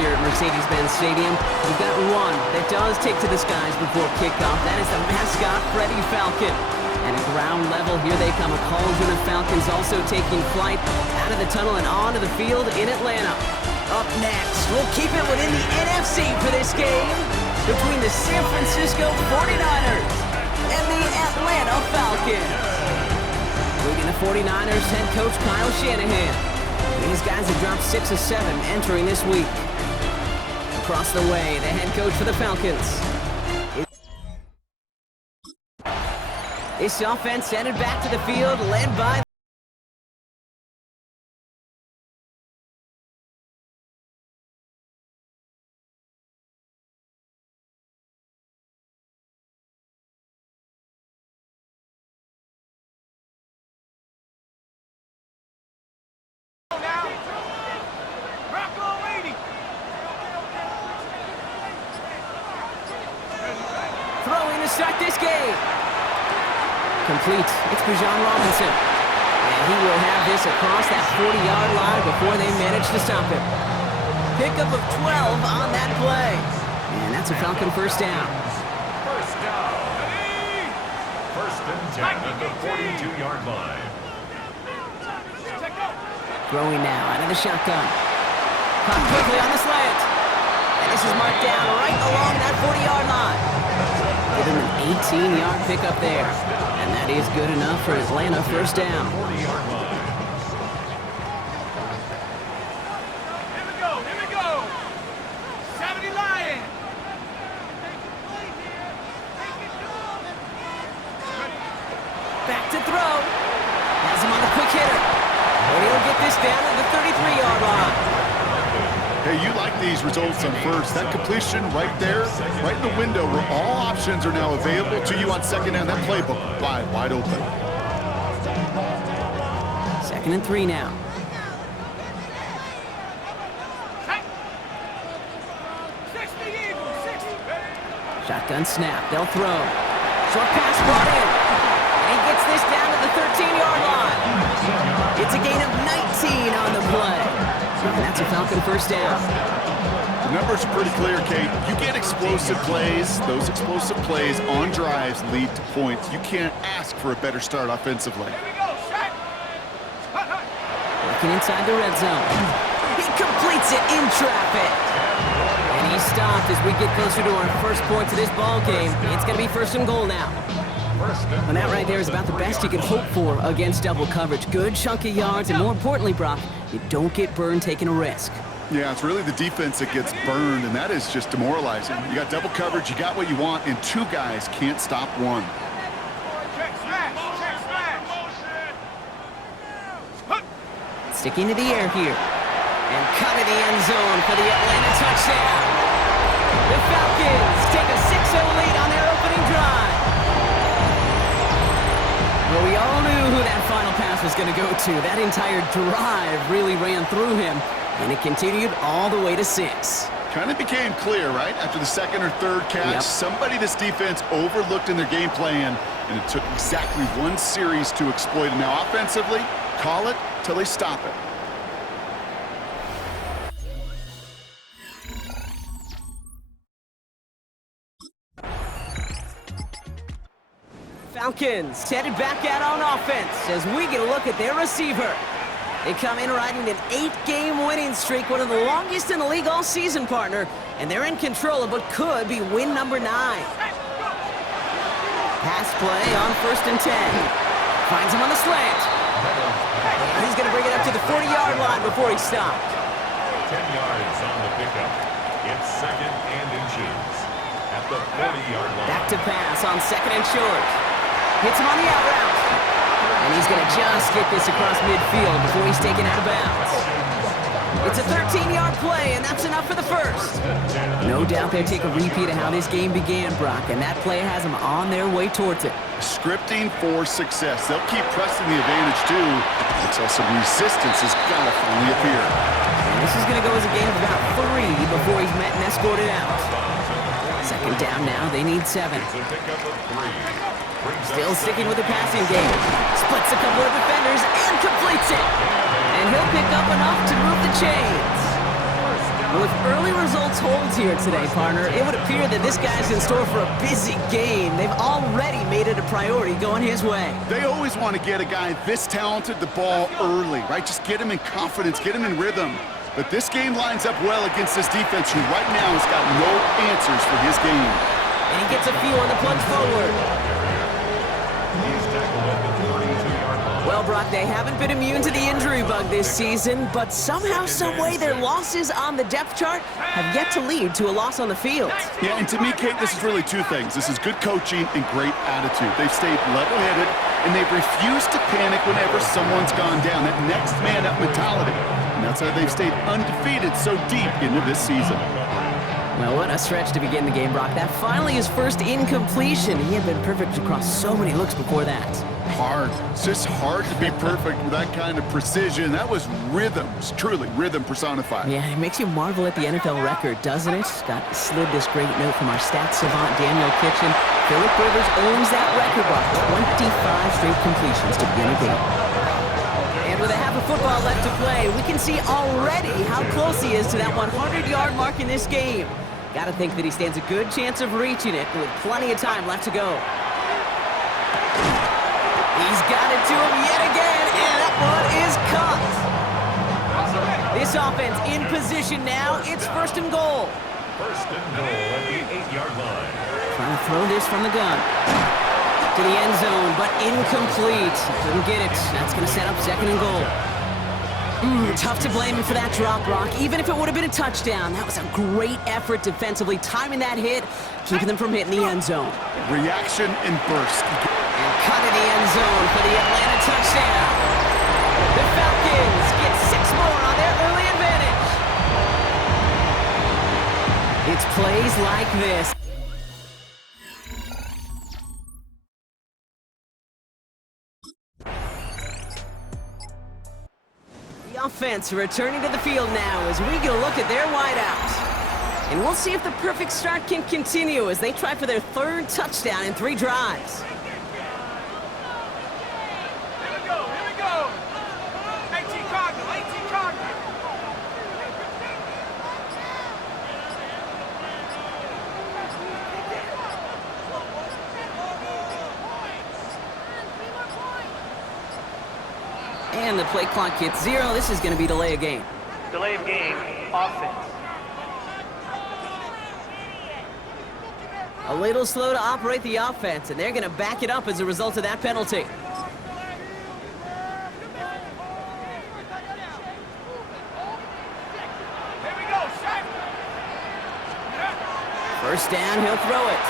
here at Mercedes-Benz Stadium. We've got one that does take to the skies before kickoff. That is the mascot, Freddie Falcon. And at ground level, here they come. A cauldron of Falcons also taking flight out of the tunnel and onto the field in Atlanta. Up next, we'll keep it within the NFC for this game between the San Francisco 49ers and the Atlanta Falcons. Leading the 49ers head coach Kyle Shanahan. These guys have dropped 6 of 7 entering this week. Across the way, the head coach for the Falcons. This offense headed back to the field, led by throwing to start this game. Complete. It's Bijan Robinson. And he will have this across that 40-yard line before they manage to stop him. Pickup of 12 on that play. And that's a Falcon first down. First down. First and 10 at the 42-yard line. Throwing now out of the shotgun. Caught quickly on the slant. And this is marked down right along that 40-yard line. Give him an 18-yard pickup there. And that is good enough for Atlanta first down. 40-yard line. Here we go. 70 Lion. Back to throw. Has him on the quick hitter. But he'll get this down at the 33-yard line. Hey, you like these results on first. That completion right there, right in the window where all options are now available to you on second down. That playbook wide open. 2nd and 3 now. Shotgun snap. They'll throw. Short pass brought in. And he gets this down to the 13-yard line. It's a gain of 19 on the play. And that's a Falcon first down. The numbers are pretty clear, Kate. You get explosive plays. Those explosive plays on drives lead to points. You can't ask for a better start offensively. Looking inside the red zone. He completes it in traffic. And he's stopped as we get closer to our first point to this ball game. It's going to be first and goal now. And that right there is about the best you can hope for against double coverage. Good chunk of yards, and more importantly, Brock, you don't get burned taking a risk. Yeah, it's really the defense that gets burned, and that is just demoralizing. You got double coverage, you got what you want, and two guys can't stop one. Sticking to the air here. And cut in the end zone for the Atlanta touchdown. The Falcons take a 6-0 lead on their opening drive. Well, we all knew who that final pass was going to go to. That entire drive really ran through him, and it continued all the way to 6. Kind of became clear, right? After the second or third catch, somebody this defense overlooked in their game plan, and it took exactly one series to exploit it. Now, offensively, call it till they stop it. Falcons headed back out on offense as we get a look at their receiver. They come in riding an 8-game winning streak, one of the longest in the league all season, partner, and they're in control of what could be win number 9. Pass play on 1st and 10. Finds him on the slant. And he's going to bring it up to the 40-yard line before he stopped. 10 yards on the pickup. It's 2nd and inches at the 40-yard line. Back to pass on 2nd and short. Hits him on the out route. And he's going to just get this across midfield before he's taken out of bounds. It's a 13-yard play, and that's enough for the first. No doubt they'll take a repeat of how this game began, Brock, and that play has them on their way towards it. Scripting for success. They'll keep pressing the advantage, too, until some resistance has got to finally appear. And this is going to go as a gain of about 3 before he's met and escorted out. 2nd down now. They need 7. Still sticking with the passing game. Splits a couple of defenders and completes it. And he'll pick up enough to move the chains. Well, if early results hold here today, partner, it would appear that this guy's in store for a busy game. They've already made it a priority going his way. They always want to get a guy this talented the ball early, right? Just get him in confidence, get him in rhythm. But this game lines up well against this defense who right now has got no answers for his game. And he gets a few on the plunge forward. He's tackled at the 32-yard line. Well, Brock, they haven't been immune to the injury bug this season, but somehow, someway, their losses on the depth chart have yet to lead to a loss on the field. Yeah, and to me, Kate, this is really two things. This is good coaching and great attitude. They've stayed level-headed, and they've refused to panic whenever someone's gone down. That next man up mentality. And that's how they've stayed undefeated so deep into this season. Well, what a stretch to begin the game, Brock. That finally his first incompletion. He had been perfect across so many looks before that. Hard. It's just hard to be perfect with that kind of precision. That was rhythm. It's truly rhythm personified. Yeah, it makes you marvel at the NFL record, doesn't it? Got slid this great note from our stats savant, Daniel Kitchen. Phillip Rivers owns that record by 25 straight completions to begin a game. And with a half of football left to play, we can see already how close he is to that 100-yard mark in this game. Got to think that he stands a good chance of reaching it with plenty of time left to go. He's got it to him yet again, and that one is caught. This offense in position now. It's first and goal. First and goal at the 8-yard line. Trying to throw this from the gun. To the end zone, but incomplete. Couldn't get it. That's going to set up second and goal. Tough to blame him for that drop, Brock. Even if it would have been a touchdown, that was a great effort defensively, timing that hit, keeping them from hitting the end zone. Reaction and burst. And cut in the end zone for the Atlanta touchdown. The Falcons get 6 more on their early advantage. It's plays like this. The offense returning to the field now as we get a look at their wideouts. And we'll see if the perfect start can continue as they try for their 3rd touchdown in 3 drives. Here we go, here we go. 18 Cardinal, 18 Cardinal. And the play clock hits 0. This is going to be delay of game. Delay of game, offense. A little slow to operate the offense, and they're going to back it up as a result of that penalty. Here we go, Shaq. First down, he'll throw it.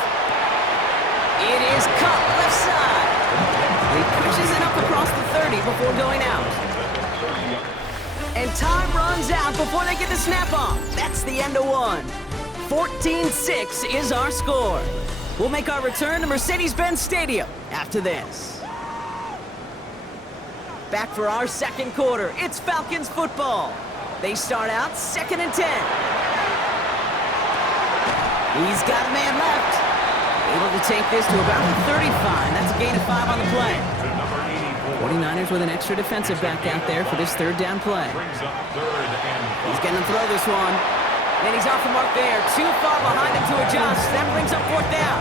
It is caught left side. He pushes it up across the 30 before going out. And time runs out before they get the snap off. That's the end of one. 14-6 is our score. We'll make our return to Mercedes-Benz Stadium after this. Back for our second quarter. It's Falcons football. They start out 2nd and 10. He's got a man left. Able to take this to about the 35. That's a gain of 5 on the play. 49ers with an extra defensive back out there for this 3rd down play. He's going to throw this one. And he's off the mark there. Too far behind him to adjust. That brings up 4th down.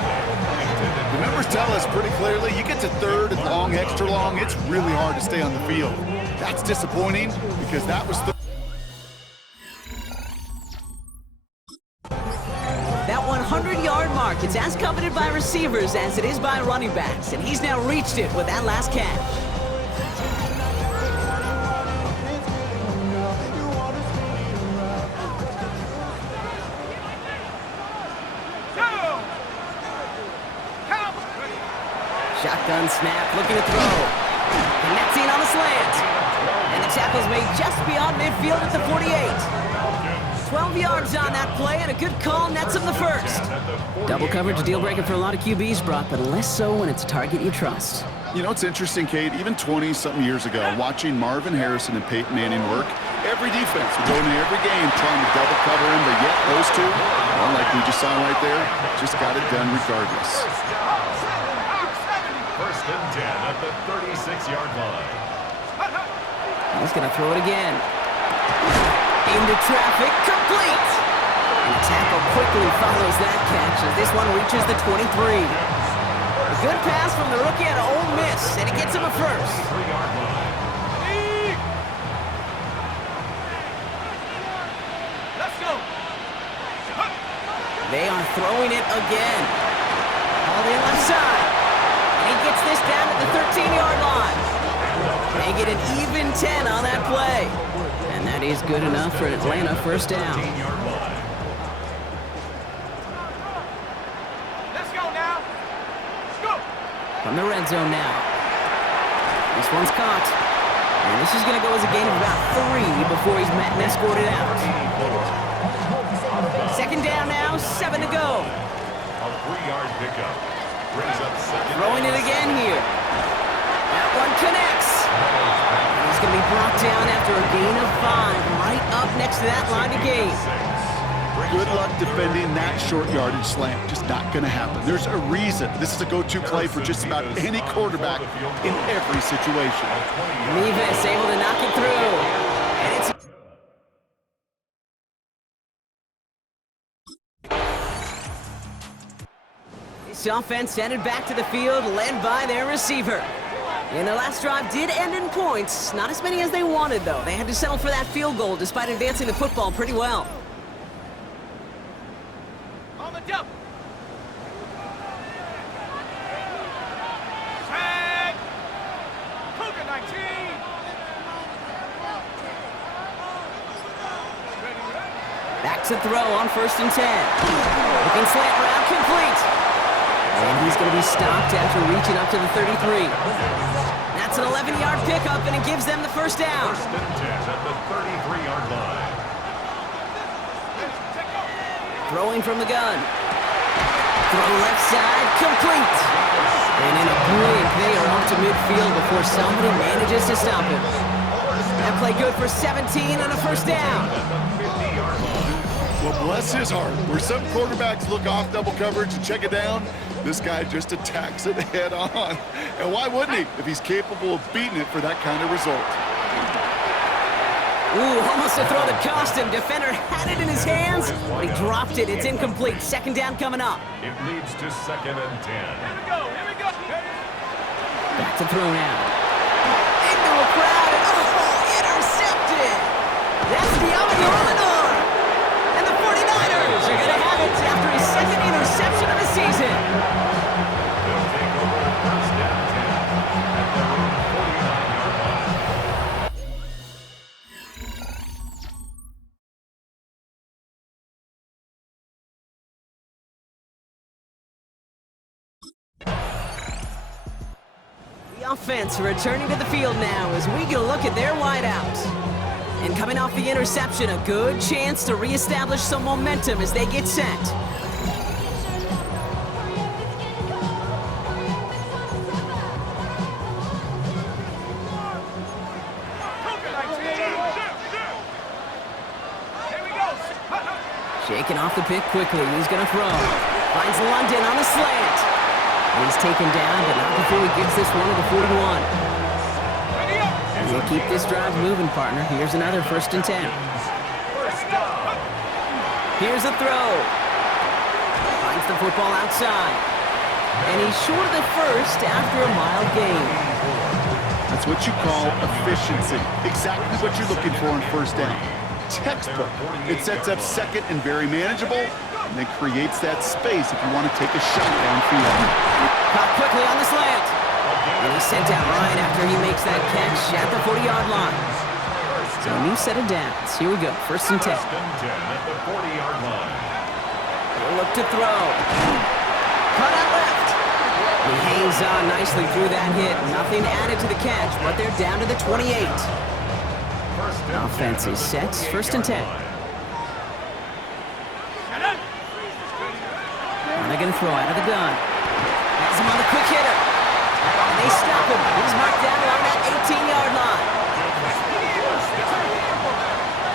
The numbers tell us pretty clearly, you get to 3rd and long, extra long, it's really hard to stay on the field. That's disappointing because that was That 100-yard mark, it's as coveted by receivers as it is by running backs, and he's now reached it with that last catch. Shotgun snap, looking to throw. Connecting on the slant. And the tackle's made just beyond midfield at the 48. 12 yards on that play, and a good call nets him the first. Double coverage, a deal breaker for a lot of QBs, Brock, but less so when it's a target you trust. You know, it's interesting, Kate, even 20-something years ago, watching Marvin Harrison and Peyton Manning work, every defense would go into every game trying to double cover him, but yet those two, well, like we just saw right there, just got it done regardless. First and 10 at the 36-yard line. He's going to throw it again. Into traffic, complete. quickly follows that catch as this one reaches the 23. A good pass from the rookie out of Ole Miss, and he gets him a first. 3-yard line. Let's go. They are throwing it again. All the left side. And he gets this down to the 13-yard line. They get an even 10 on that play. And that is good enough for an Atlanta first down. 13-yard line. Let's go now. Let's go. From the red zone now. This one's caught. And this is going to go as a gain of about 3 before he's met and escorted out. Second down now, 7 to go. A 3-yard pickup. Brings up second. Throwing it again here. That one connects. And he's going to be brought down after a gain of 5, right up next to that line of gain. Good luck defending that short yardage slant. Just not going to happen. There's a reason. This is a go-to play for just about any quarterback in every situation. Nevis able to knock it through. And it's this offense headed back to the field, led by their receiver. And the last drive did end in points. Not as many as they wanted, though. They had to settle for that field goal despite advancing the football pretty well. On the double. Set. Cougar 19. Back to throw on 1st and 10. Looking slant route, complete. And he's going to be stopped after reaching up to the 33. That's an 11-yard pickup, and it gives them the first down. 1st and 10 at the 33-yard line. Throwing from the gun. Throw left side, complete. And in a blink, they are off to midfield before somebody manages to stop him. That play good for 17 and a first down. Well, bless his heart. Where some quarterbacks look off double coverage and check it down, this guy just attacks it head on. And why wouldn't he if he's capable of beating it for that kind of result? Ooh, almost a throw that cost him. Defender had it in his hands, but he dropped it. It's incomplete. Second down coming up. It leads to 2nd and 10. Here we go. Here we go. Back to throw now. Into a crowd, and intercepted. That's the Illinois. And the 49ers are going to have it after his second interception of the season. They'll take over 1st and 10 at their own 49-yard line. The offense returning to the field now as we get a look at their wideouts. And coming off the interception, a good chance to reestablish some momentum as they get set. Cougar 19. Here we go. Shaking off the pick quickly. He's going to throw. Finds London on the slant. And he's taken down, but not before he gives this one to the 41. Ready up. We'll keep this drive moving, partner. Here's another 1st and 10. Here's a throw. Finds the football outside. And he's short of the first after a mild gain. That's what you call efficiency. Exactly what you're looking for on 1st down. Textbook. It sets up 2nd and very manageable, and then creates that space if you want to take a shot downfield. Caught quickly on the slant. And he's sent out right after he makes that catch at the 40-yard line. So a new set of downs. Here we go. 1st and 10. 1st and 10 at the 40-yard line. He'll look to throw. Cut out left. He hangs on nicely through that hit. Nothing added to the catch, but they're down to the 28. Offense is set. 1st and 10. Now they're going to throw out of the gun. Has him on the quick hitter. And they stop him. He's marked down along that 18-yard line.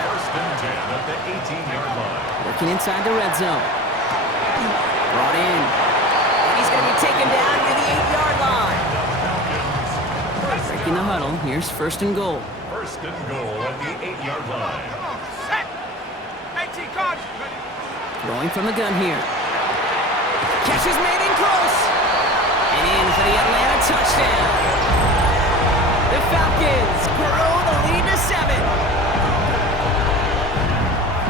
1st and 10 at the 18-yard line. Working inside the red zone. Brought in. And he's going to be taken down to the 8-yard line. Breaking the huddle. Here's 1st and goal. 1st and goal at the 8-yard line. Set. 18 cards. Ready. Throwing from the gun here. Catch is made in close. And in for the Atlanta touchdown. The Falcons grow the lead to 7.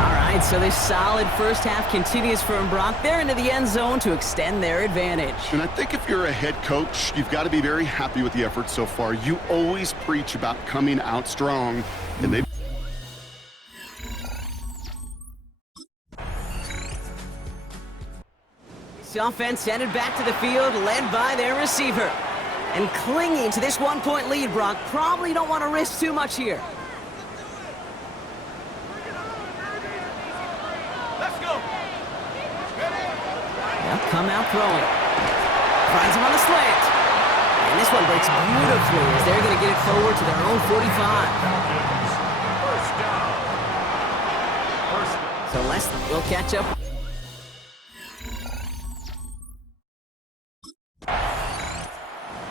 All right, so this solid first half continues from Brock. They're into the end zone to extend their advantage. And I think if you're a head coach, you've got to be very happy with the effort so far. You always preach about coming out strong, and they The offense headed back to the field, led by their receiver. And clinging to this one-point lead, Brock, probably don't want to risk too much here. Let's go. They'll come out throwing. Finds him on the slant. And this one breaks beautifully as they're going to get it forward to their own 45. First down. So Les will catch up.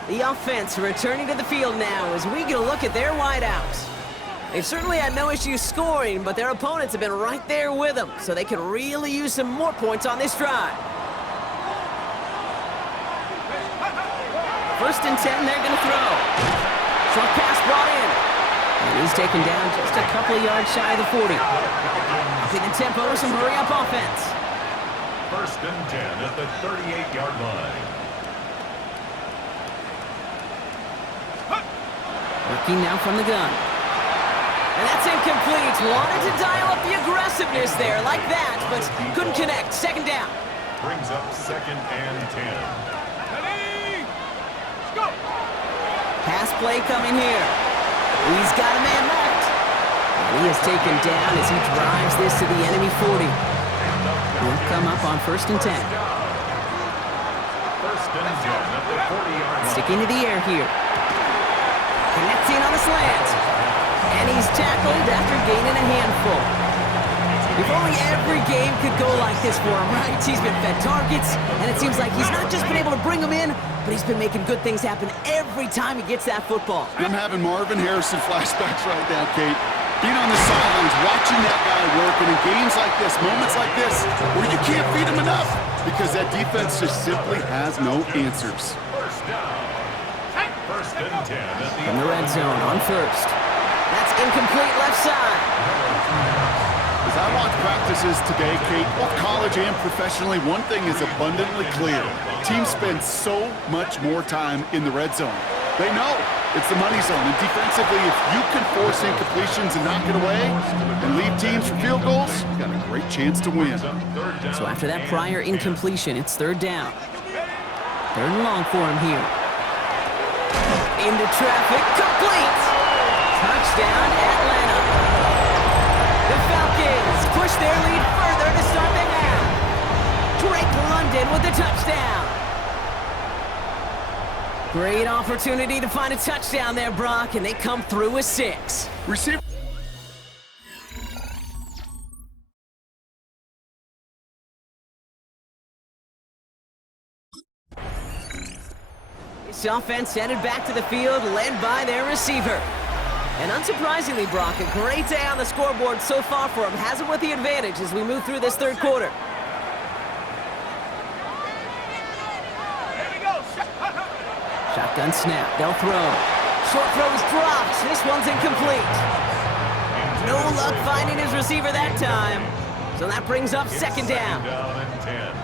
The offense returning to the field now as we get a look at their wideouts. They've certainly had no issues scoring, but their opponents have been right there with them, so they could really use some more points on this drive. 1st and 10, they're going to throw. Short pass brought in. And he's taken down just a couple of yards shy of the 40. Upping the tempo with some hurry-up offense. 1st and 10 at the 38-yard line. Working now from the gun. And that's incomplete. Wanted to dial up the aggressiveness there like that, but couldn't connect. 2nd down. Brings up 2nd and 10. Ready? Let's go. Pass play coming here. He's got a man left. And he is taken down as he drives this to the enemy 40. He'll come up on 1st and 10. 1st and 10 at the 40-yard line. Sticking to the air here. Connecting on the slant. And he's tackled after gaining a handful. If only every game could go like this for him, right? He's been fed targets, and it seems like he's not just been able to bring them in, but he's been making good things happen every time he gets that football. I'm having Marvin Harrison flashbacks right now, Kate. Being on the sidelines, watching that guy work, and in games like this, moments like this, where you can't feed him enough because that defense just simply has no answers. First down. 1st and 10 at the In the red zone on 1st. That's incomplete left side. As I watch practices today, Kate, both college and professionally, one thing is abundantly clear. Teams spend so much more time in the red zone. They know it's the money zone, and defensively, if you can force incompletions and knock it away and leave teams for field goals, you've got a great chance to win. So after that prior incompletion, it's 3rd down. 3rd and long for him here. Into traffic, complete! Touchdown, Atlanta. The Falcons push their lead further to start the half. Drake London with the touchdown. Great opportunity to find a touchdown there, Brock, and they come through with 6. Receiver. This offense headed back to the field, led by their receiver. And unsurprisingly, Brock, a great day on the scoreboard so far for him. Has him with the advantage as we move through this 3rd quarter. Here we go. Shotgun snap, they'll throw. Short throw is dropped. This one's incomplete. No luck finding his receiver that time. So that brings up 2nd down. Down and 10.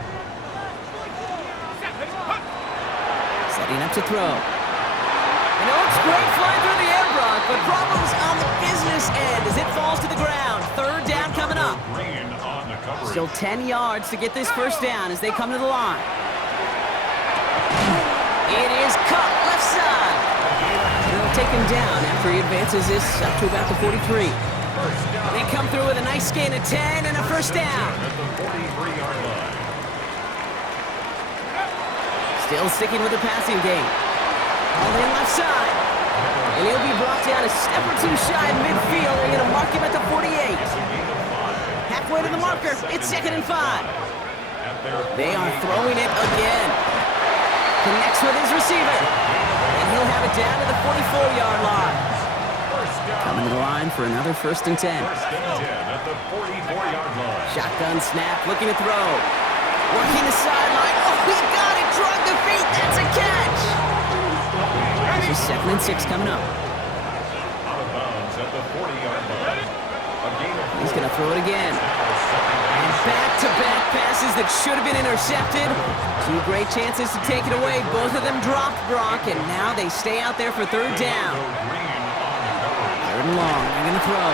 Setting up to throw. And it looks great flying through the air, Brock, but problems on the business end as it falls to the ground. 3rd down coming up. Green on the coverage. Still 10 yards to get this 1st down as they come to the line. It is cut left side. They'll take him down after he advances this up to about the 43. They come through with a nice gain of 10 and a 1st down. At the 43-yard line. Still sticking with the passing game. All in left side. And he'll be brought down a step or two shy of midfield. They're going to mark him at the 48. Halfway to the marker. It's 2nd and 5. They are throwing it again. Connects with his receiver. And he'll have it down to the 44-yard line. Coming to the line for another 1st and 10. 1st and 10 at the 44-yard line. Shotgun snap, looking to throw. Working the sideline. Oh, he got it. Drug the feet. That's a catch. There's a 2nd and 6 coming up. Out of bounds at the 40-yard line. A gain of 4. He's going to throw it again. And back-to-back passes that should have been intercepted. 2 great chances to take it away. Both of them dropped, Brock, and now they stay out there for 3rd down. 3rd and long. They're going to throw.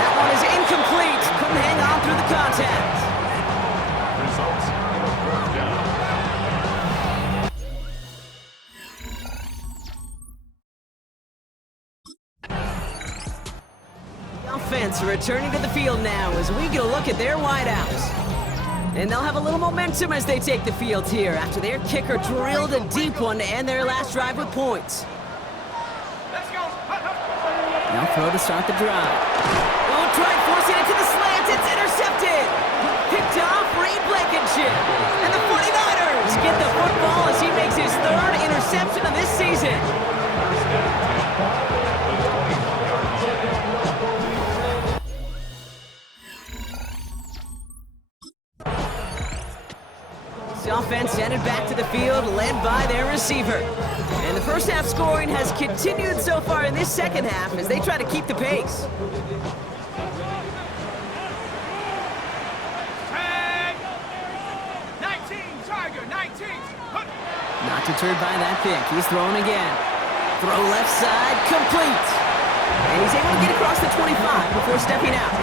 That one is incomplete. Couldn't hang on through the contact. Results in a 4th down. Offense returning to the field now as we get a look at their wideouts. And they'll have a little momentum as they take the field here after their kicker drilled a deep one to end their last drive with points. Let's go. Now throw to start the drive. Oh, try forcing it to the slant. It's intercepted. Picked off Reed Blankenship. And the 49ers get the football as he makes his 3rd interception of this season. The offense headed back to the field, led by their receiver. And the first half scoring has continued so far in this second half as they try to keep the pace. Tag. 19, Tiger, 19. Not deterred by that pick. He's throwing again. Throw left side, complete. And he's able to get across the 25 before stepping out.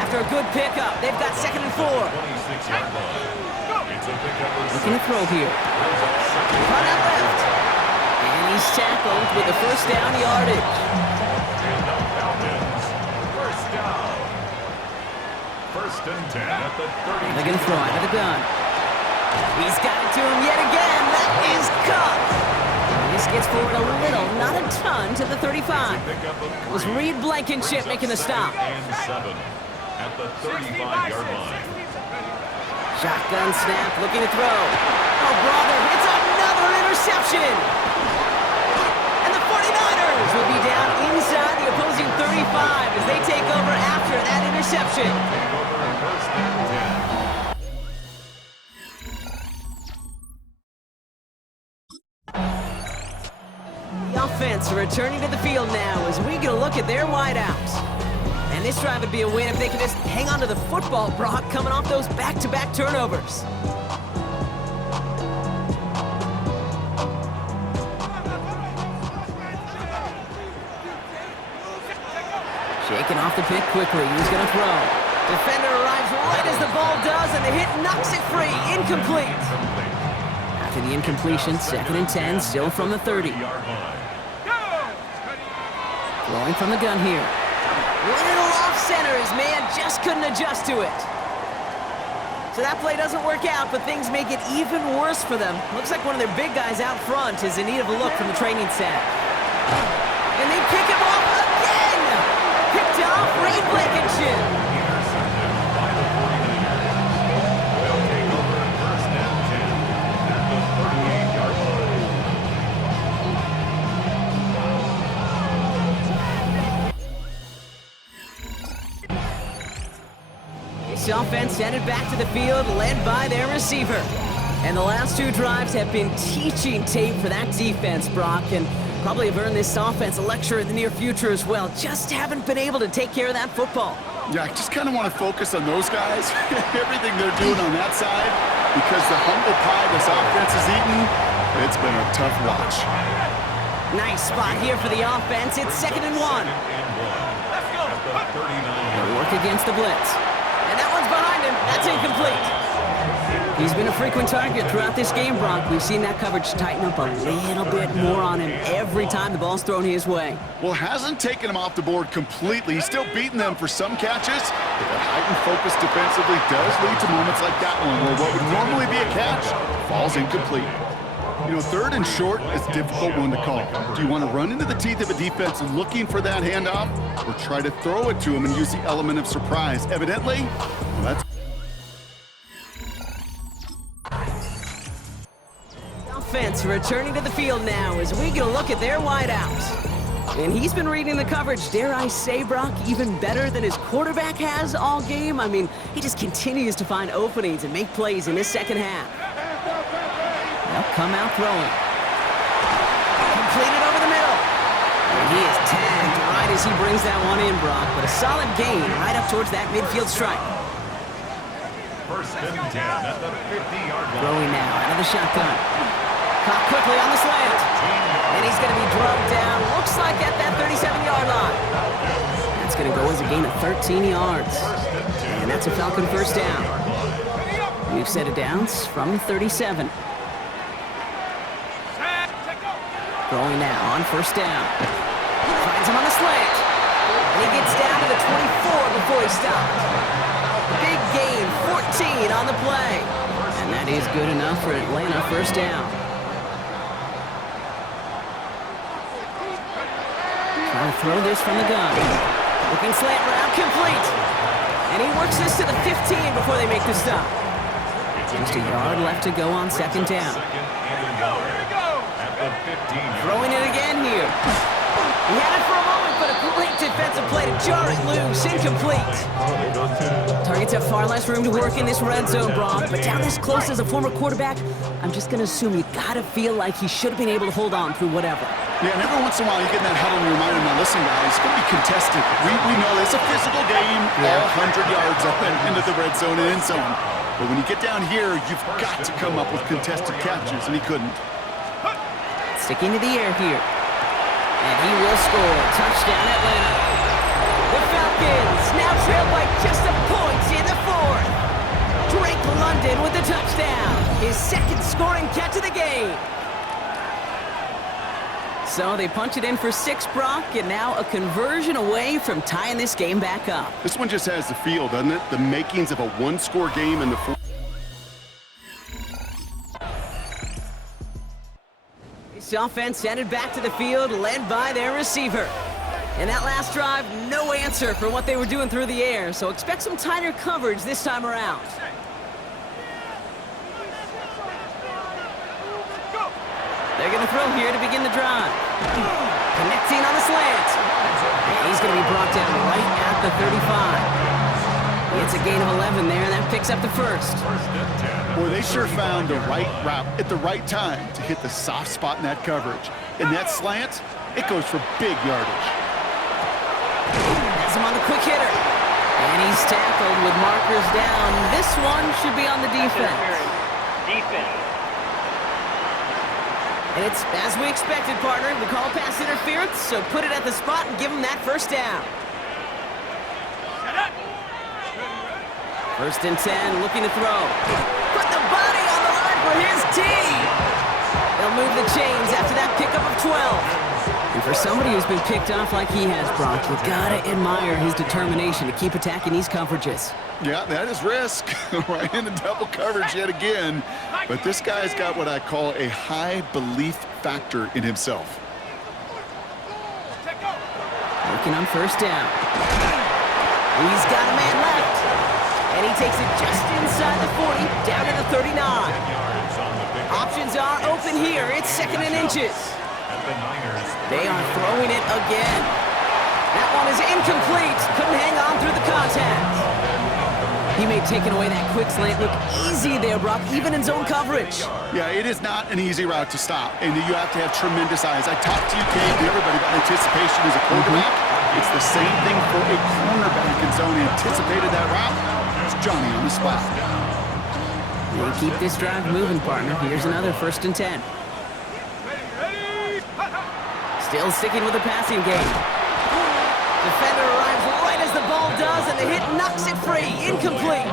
After a good pickup, they've got 2nd and 4. 26-yard line. Looking to throw here. Caught out left. And he's tackled with the 1st down yardage. And the Falcons, 1st down. 1st and 10 at the 30. They're going to throw out of the gun. He's got it to him yet again. That is caught. This gets forward a little, not a ton, to the 35. It was Reed Blankenship making the stop. 2nd and 7 at the 35-yard line. Shotgun snap, looking to throw. Oh, brother, it's another interception. And the 49ers will be down inside the opposing 35 as they take over after that interception. The offense returning to the field now as we get a look at their wideouts. And this drive would be a win if they could just hang on to the football, Brock, coming off those back-to-back turnovers. Shaking off the pick quickly. He's going to throw. Defender arrives right as the ball does, and the hit knocks it free. Incomplete. After the incompletion, 2nd and 10, still from the 30. Throwing from the gun here. Little off center, his man just couldn't adjust to it. So that play doesn't work out, but things make it even worse for them. Looks like one of their big guys out front is in need of a look from the training staff. And they pick him off again! Picked off Reed Blankenship. They'll take over 1st and 10 at the 38-yard line. This offense headed back to the field, led by their receiver. And the last 2 drives have been teaching tape for that defense, Brock, and probably have earned this offense a lecture in the near future as well. Just haven't been able to take care of that football. Yeah, I just kind of want to focus on those guys, everything they're doing on that side, because the humble pie this offense has eaten, it's been a tough watch. Nice spot here for the offense. It's 2nd and 1. Let's go. They work against the blitz. And that one's behind him. That's incomplete. He's been a frequent target throughout this game, Brock. We've seen that coverage tighten up a little bit more on him every time the ball's thrown his way. Well, hasn't taken him off the board completely. He's still beating them for some catches, but that heightened focus defensively does lead to moments like that one where what would normally be a catch falls incomplete. You know, 3rd and short is a difficult one to call. Do you want to run into the teeth of a defense looking for that handoff, or try to throw it to him and use the element of surprise? Evidently, well, that's... Offense returning to the field now as we get a look at their wideouts. And he's been reading the coverage, dare I say, Brock, even better than his quarterback has all game. I mean, he just continues to find openings and make plays in this second half. They'll come out throwing. Completed over the middle. And he is tagged right as he brings that one in, Brock. But a solid gain right up towards that midfield stripe. First and 10 at the 50-yard line. Throwing now, out of the shotgun. Caught quickly on the slant. And he's going to be drugged down. Looks like at that 37-yard line. That's going to go as a gain of 13 yards. And that's a Falcon first down. New set of downs from 37. Throwing now on first down. Finds him on the slant. And he gets down to the 24 before he stops. Big gain, 14 on the play. And that is good enough for Atlanta first down. Trying to throw this from the gun. Looking slant route, complete. And he works this to the 15 before they make the stop. Just a yard left to go on second down. Throwing it again here. He had it for a moment, but a great defensive play to jar it loose. Incomplete. Targets have far less room to work in this red zone, Brock, but down this close as a former quarterback, I'm just going to assume you got to feel like he should have been able to hold on through whatever. Yeah, and every once in a while you get in that huddle and you remind him, now listen guys, it's going to be contested. We know it's a physical game, all 100 yards up and into the red zone and end zone. But when you get down here, you've got to come up with contested catches, and he couldn't. Sticking to the air here. And he will score. Touchdown, Atlanta. The Falcons now trail by just a point in the fourth. Drake London with the touchdown. His second scoring catch of the game. So they punch it in for 6, Brock, and now a conversion away from tying this game back up. This one just has the feel, doesn't it? The makings of a one-score game in the fourth. This offense headed back to the field, led by their receiver. And that last drive, no answer for what they were doing through the air, so expect some tighter coverage this time around. They're going to throw here to begin the drive. Connecting on the slant. And he's going to be brought down right at the 35. It's a gain of 11 there, and that picks up the first. Boy, they sure found the right route at the right time to hit the soft spot in that coverage. And that slant, it goes for big yardage. Has him on the quick hitter. And he's tackled with markers down. This one should be on the defense. Defense. And it's as we expected, partner. We call pass interference, so put it at the spot and give him that first down. First and 10, looking to throw. Put the body on the line for his team. They'll move the chains after that pickup of 12. And for somebody who's been picked off like he has, Brock, you gotta admire his determination to keep attacking these coverages. Yeah, that is risk. Right into double coverage yet again. But this guy's got what I call a high belief factor in himself. Working on first down. He's got a man left. And he takes it just inside the 40, down to the 39. Options are open here. It's second and inches. They are throwing it again. That one is incomplete. Couldn't hang on through the contact. He may have taken away that quick slant. Look easy there, Brock, even in zone coverage. Yeah, it is not an easy route to stop, and you have to have tremendous eyes. I talked to you, Kate, and everybody about anticipation as a quarterback. It's the same thing for a cornerback in zone. He anticipated that route. It's Johnny on the spot. They keep this drive moving, partner. Here's another first and 10. Still sticking with the passing game. Defender arrives right as the ball does, and the hit knocks it free. Incomplete.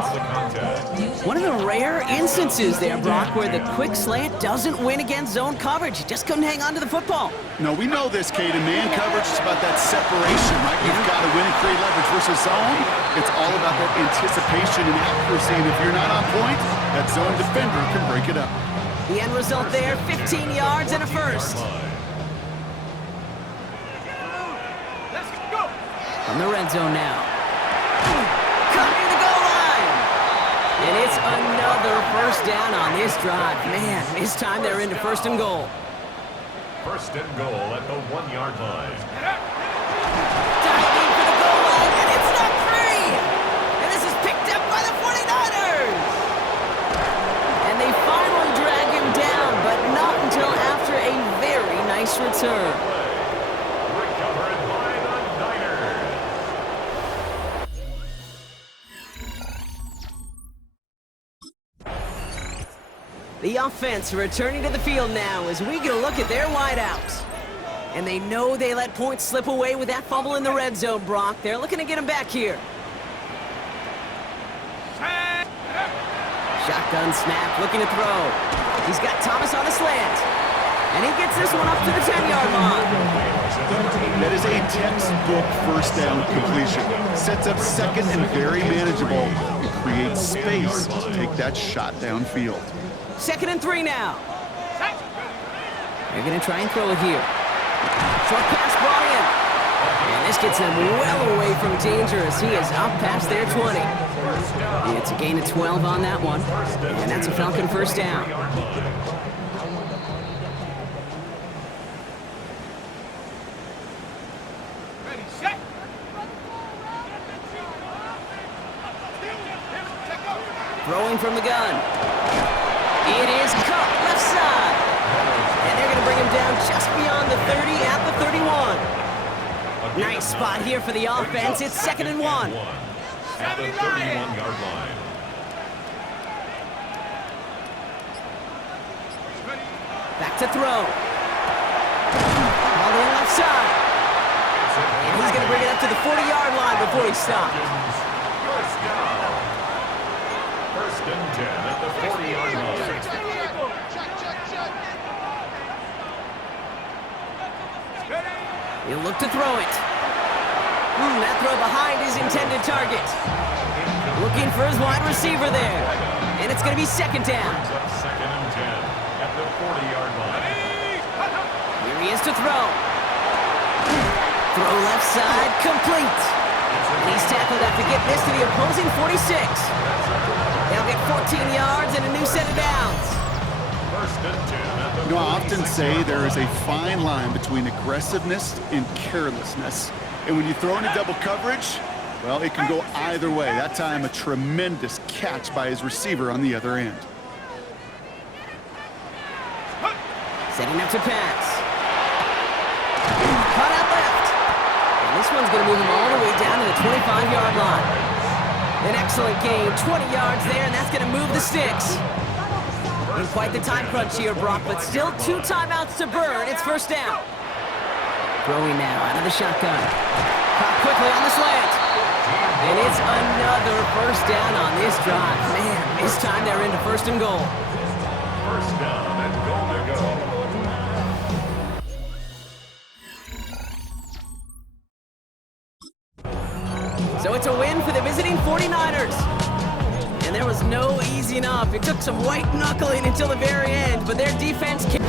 One of the rare instances there, Brock, where the quick slant doesn't win against zone coverage. He just couldn't hang on to the football. No, we know this, Kate. In man coverage, it's about that separation, right? You've got to win and create leverage versus zone. It's all about that anticipation and accuracy, and if you're not on point, that zone defender can break it up. The end result there, 15 yards and a first. From the red zone now. Coming to the goal line. And it's another first down on this drive. Man, this time they're into first and goal. First and goal at the 1-yard line. Diving for the goal line, and it's not free! And this is picked up by the 49ers! And they finally drag him down, but not until after a very nice return. Recovered by the Niners. The offense returning to the field now as we get a look at their wideouts. And they know they let points slip away with that fumble in the red zone, Brock. They're looking to get him back here. Shotgun snap, looking to throw. He's got Thomas on a slant. And he gets this one up to the 10-yard line. That is a textbook first down completion. Sets up second and very manageable. It creates space to take that shot downfield. 2nd and 3 now. They're going to try and throw it here. Short pass brought in. And this gets him well away from danger as he is up past their 20. It's a gain of 12 on that one. And that's a Falcon first down. Ready, set. Throwing from the gun. It is caught left side. And they're going to bring him down just beyond the 30 at the 31. Nice spot here for the offense. It's 2nd and 1. At the 31-yard line. Back to throw. All the way left side. And he's going to bring it up to the 40-yard line before he stops. First down. First and 10 at the 40-yard line. He'll look to throw it. That throw behind his intended target. Looking for his wide receiver there. And it's going to be 2nd down. Second and 10 at the 40-yard line. Here he is to throw. Throw left side, complete. And he's tackled after getting this to the opposing 46. They'll get 14 yards and a new set of downs. First and 10 at the You know, I often say there is a fine line between aggressiveness and carelessness. And when you throw into double coverage, well, it can go either way. That time, a tremendous catch by his receiver on the other end. Setting up to pass. Caught out left. And this one's going to move him all the way down to the 25-yard line. An excellent gain, 20 yards there, and that's going to move the sticks. In quite the time crunch here, Brock, but still 2 timeouts to burn. It's first down. Throwing now out of the shotgun. Caught quickly on the slant. And it's another first down on this drive. Man, this time they're into 1st and goal. First down and goal to go. So it's a win for the visiting 49ers. And there was no easing up. It took some white knuckling until the very end, but their defense came.